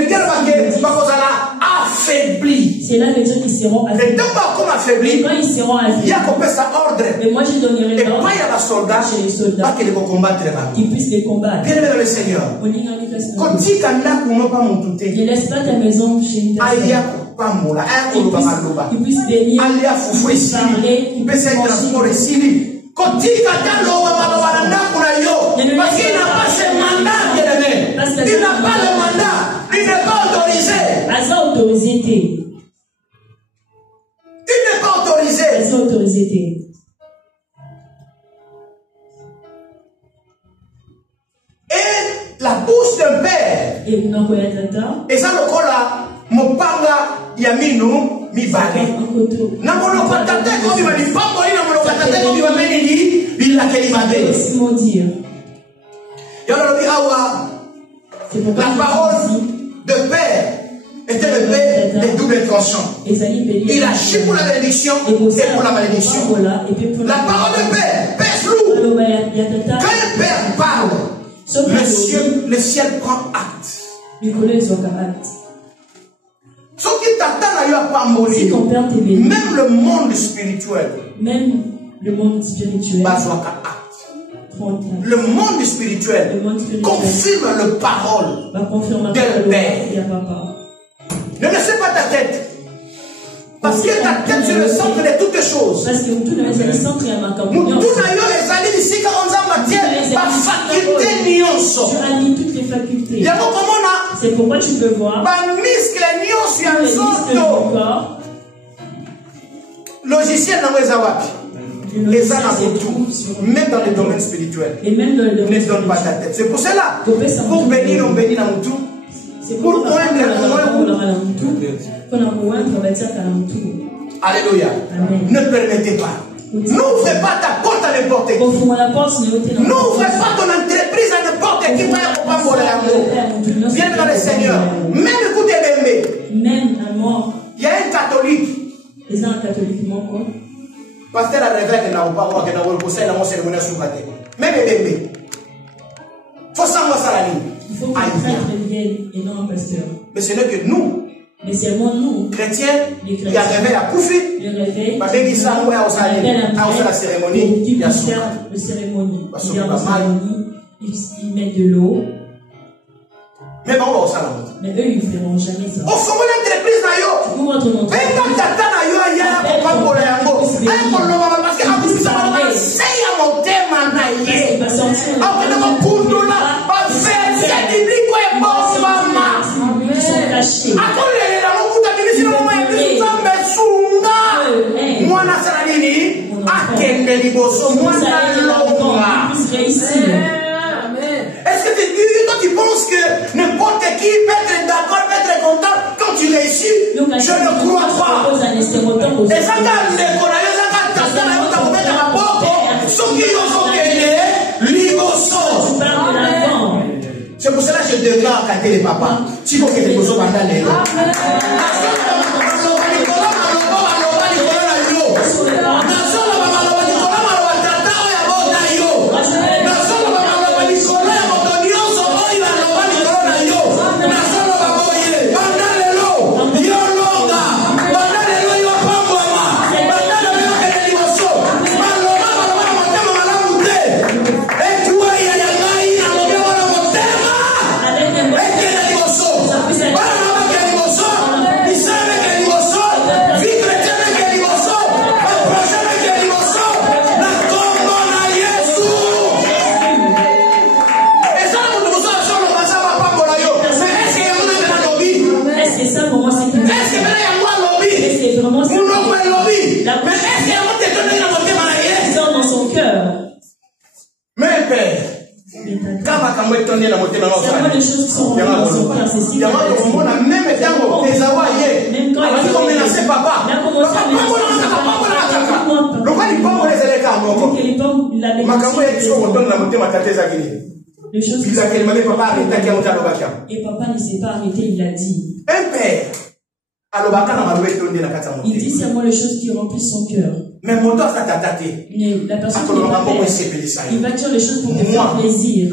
la mabe, affaibli. C'est là les gens qui seront affaiblis. Et donc, comme affaibli, quand ils seront affaiblis, il y a qu'on peut ça ordre. Mais moi, je donnerai l'ordre. Et il y a des soldats, chez les soldats, qu'ils puissent les combattre. Bien aimé dans le Seigneur. Ne laisse pas ta maison chez une personne. Qu'ils puissent venir, parler, qu'ils puissent manger. Parce qu'il n'a pas ce mandat, bien-aimé. Il n'a pas le mandat. Il n'est pas autorisé. Il n'est pas autorisé. Et la bouche d'un père. Et ça le cola, mon panga, yaminu, mi bale. Namono patate, comme il m'a dit, pas pour lui, namono patate, comme il m'a dit, il l'a qu'elle m'a dit. La parole de père était le père des doubles tranchants. Il agit pour la bénédiction et pour la malédiction. La parole de père pèse lourd. Quand le père parle, le ciel prend acte. Ce qui t'attend à pas mourir, même le monde spirituel, le monde spirituel confirme le parole de Père. Ne laissez pas ta tête. Parce que ta tête c'est le centre de toutes choses. C'est pourquoi tu peux voir logiciel les âmes avant tout, même dans le domaine spirituel. Et même dans le domaine ne donne pas ta tête. C'est pour cela, pour bénir, on bénit dans tout. Pour alléluia. Ne permettez pas. N'ouvrez pas ta porte à n'importe qui. N'ouvrez pas ton entreprise à n'importe qui. Viens dans le Seigneur. Même écoutez, même à moi. Il y a un catholique. Les uns catholiques, moi, quoi. Pasteur a révélé que n'a pas moi que n'a pas conseil dans mon cérémonie sous la tête. Même bébé. Faut savoir ça la ligne. Il faut que le prêtre vienne et non un pasteur. Mais ce n'est que nous. Mais seulement nous, chrétiens, qui a réveillé à Koufi, parce que ça nous a la cérémonie, il y a le cérémonie, ils mettent de l'eau. Mais bon, ça mais eux, ils ne feront jamais ça. Au fond de l'entreprise, est-ce que tu penses que n'importe qui peut être d'accord, peut être content quand tu réussis? Je ne crois pas. C'est pour cela que je déclare à les papas. Si vous faites des choses pendant les deux. Quand les choses qui sont rentrées dans son cœur, c'est si même temps, les awaye, même quand il a menacé papa. Il a commencé à menacer les choses qui sont et papa ne s'est pas arrêté, il a dit. Un père. Il dit seulement les choses qui remplissent son cœur. Mais la personne qui n'est pas père, il va dire les choses pour te faire plaisir.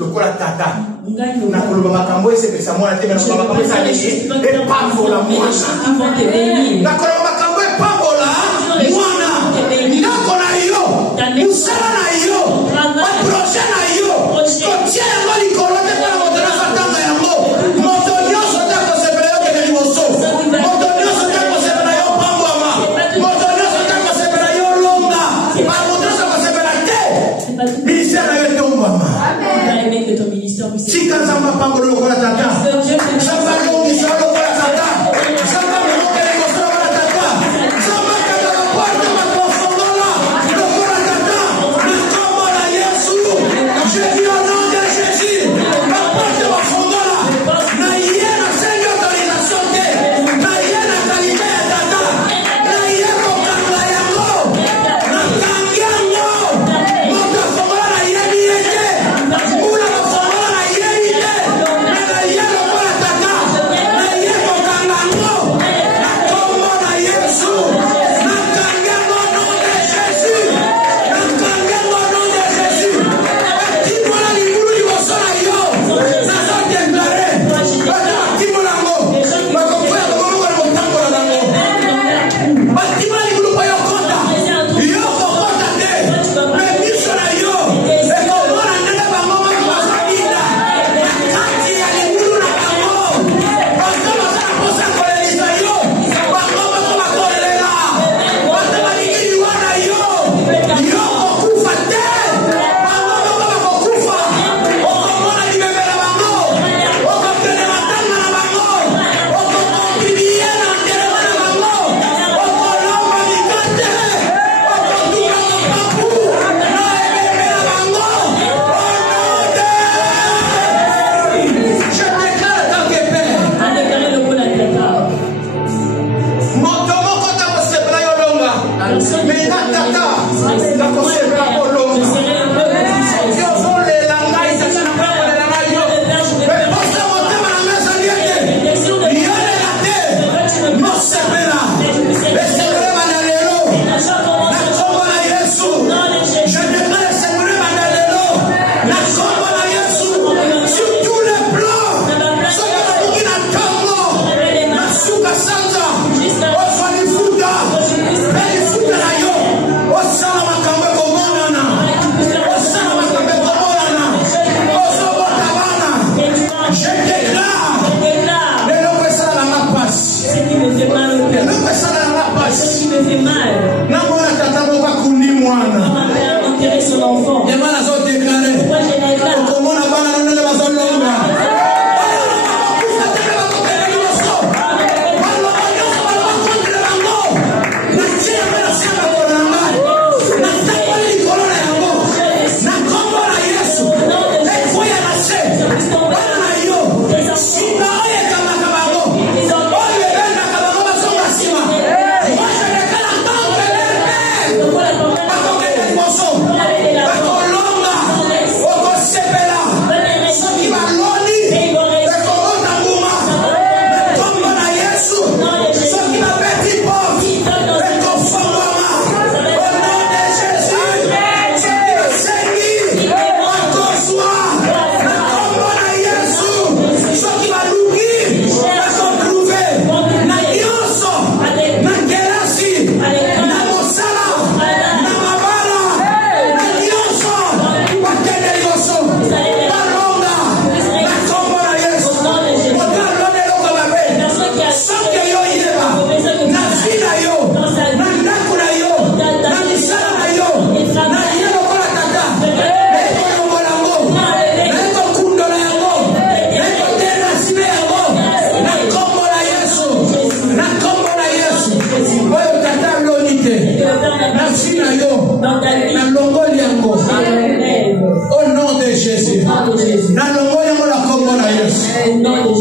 Jésus.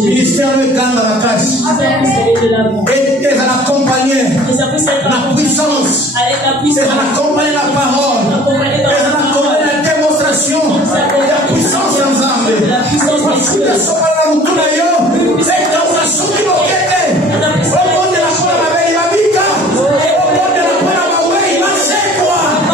Ministère de Kanda la casse. Et elle accompagné la puissance. Elle accompagné la parole. Elle accompagné la démonstration de la puissance de Nzambe. Parce que ce soit la mutuna yo, c'est dans la soupe qui au monde de la foi la veille la bika, au monde de la foi la veille la c'est quoi.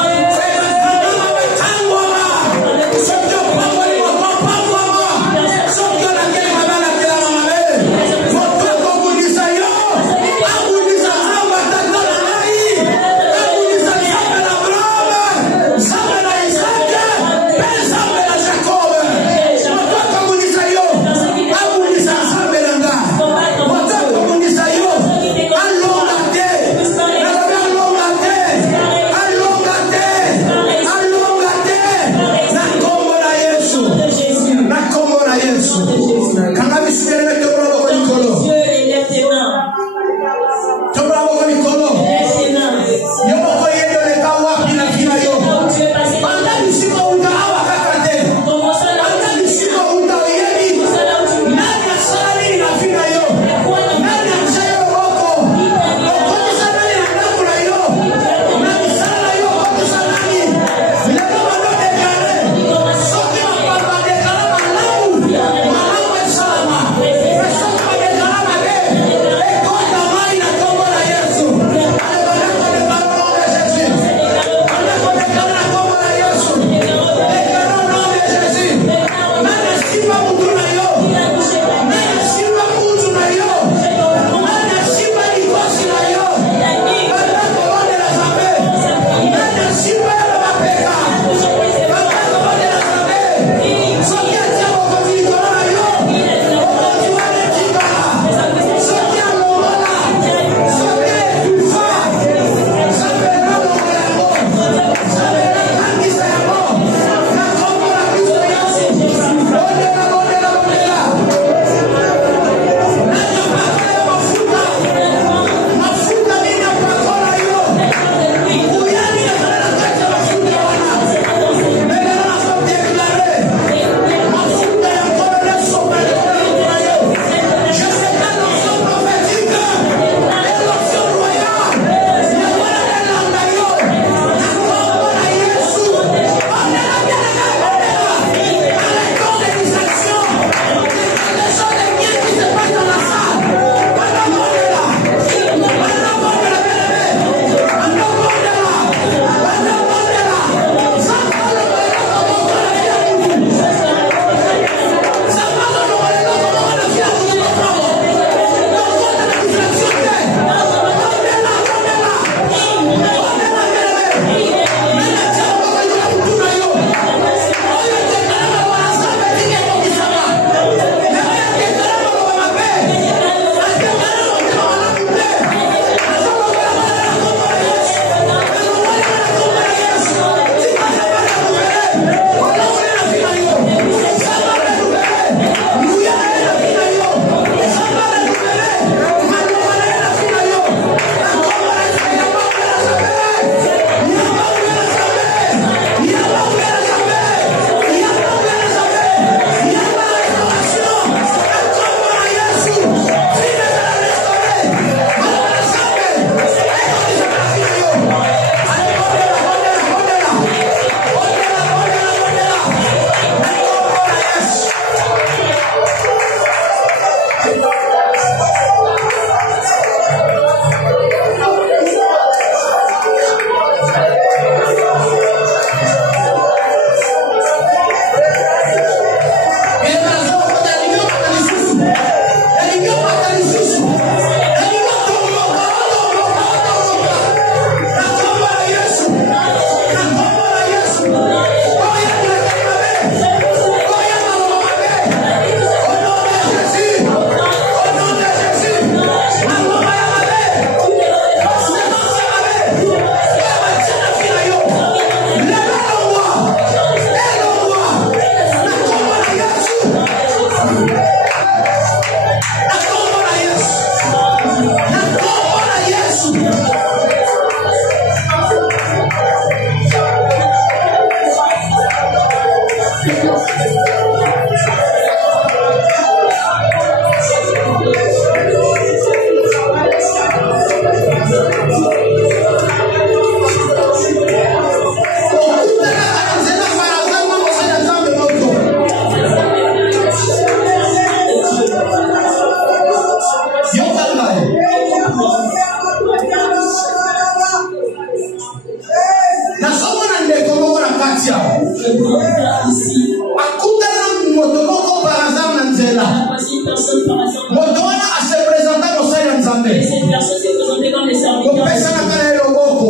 nzela. Une personne par hasard. Moto wana ase présenter mosali ya Nzambe. Et cette personne s'est présentée comme les serviteurs. Kopesa na kana eloboko.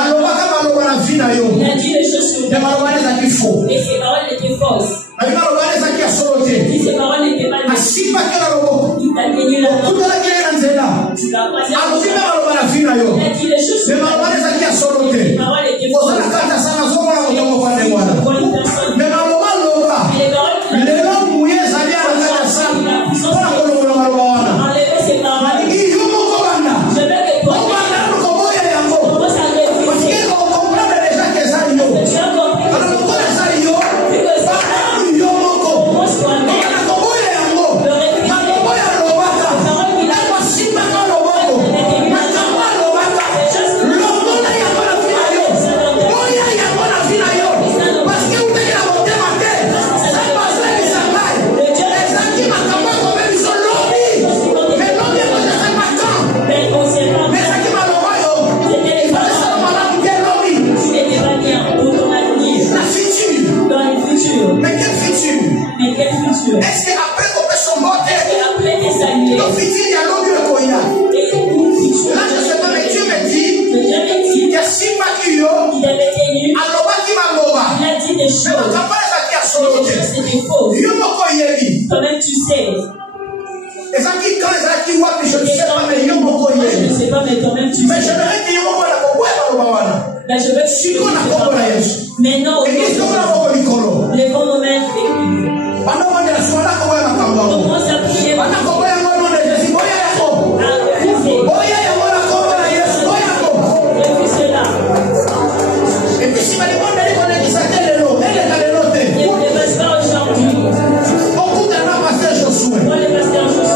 Alobaka maloba na vie na yo. Il a dit les choses sur te maloba ezalaki faux. Et ces paroles étaient fausses. Nabi maloba ezalaki ya solo te. Si ces paroles n'étaient pas vraies. Asipaki na loboko. Il t'a tenu la main. Kutalaki na nzela. Tu l'as croisé. Alobi maloba na vie na yo. Il a dit les choses sur maloba ezalaki ya solo te. ces paroles étaient fausses. Ozala kata sana zomona motongo kwa ne mwana. Mais maloba loba. Lelo muye ezali ya kata sana. Mpona kolongola maloba wana. Enlevez ces paroles. Iyo moko wana. Je veux que toi. Est-ce qu'après qu'on fait son mot, le futur, il y a l'eau de Koya. Là, je ne sais pas, mais Dieu me dit qu'il y a six maquillots, alors qui m'a loba. Il a dit des choses. Mais quand on c'était faux. Toi-même, tu sais. Et ça qui, quand ils voient que je ne sais pas, mais je ne sais pas, mais toi-même, tu sais. Mais je voudrais qu'il y ait un moment là, je veux que tu sais. Mais non, les bons moments, commence à prier. Et puis si ma demande est connectée, ça t'aide l'eau. Elle est dans l'eau. Il ne passe pas aujourd'hui. Beaucoup de gens pasteur Josué. Moi, le pasteur Josué.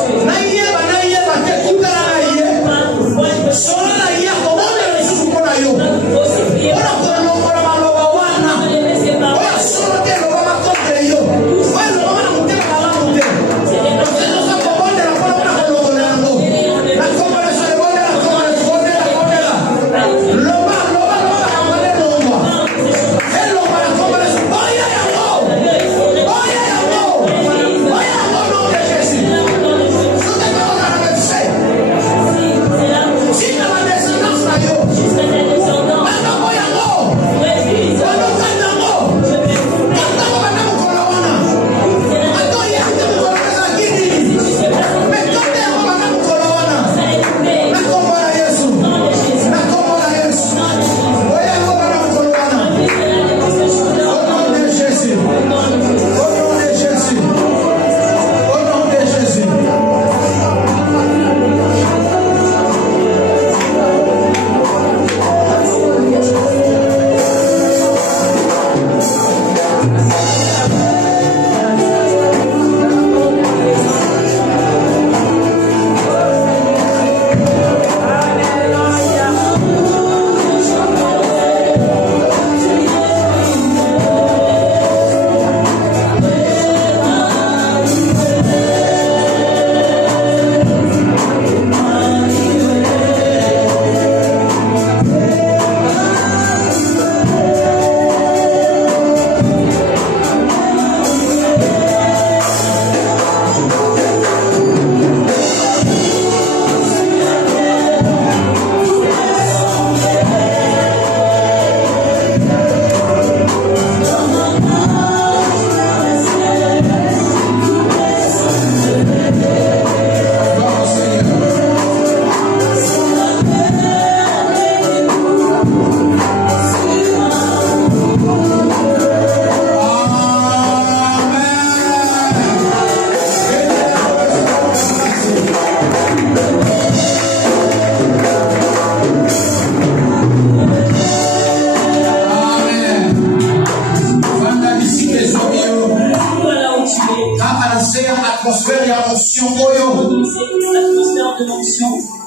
atmosphère ya onction oyo. C'est une atmosphère de l'onction.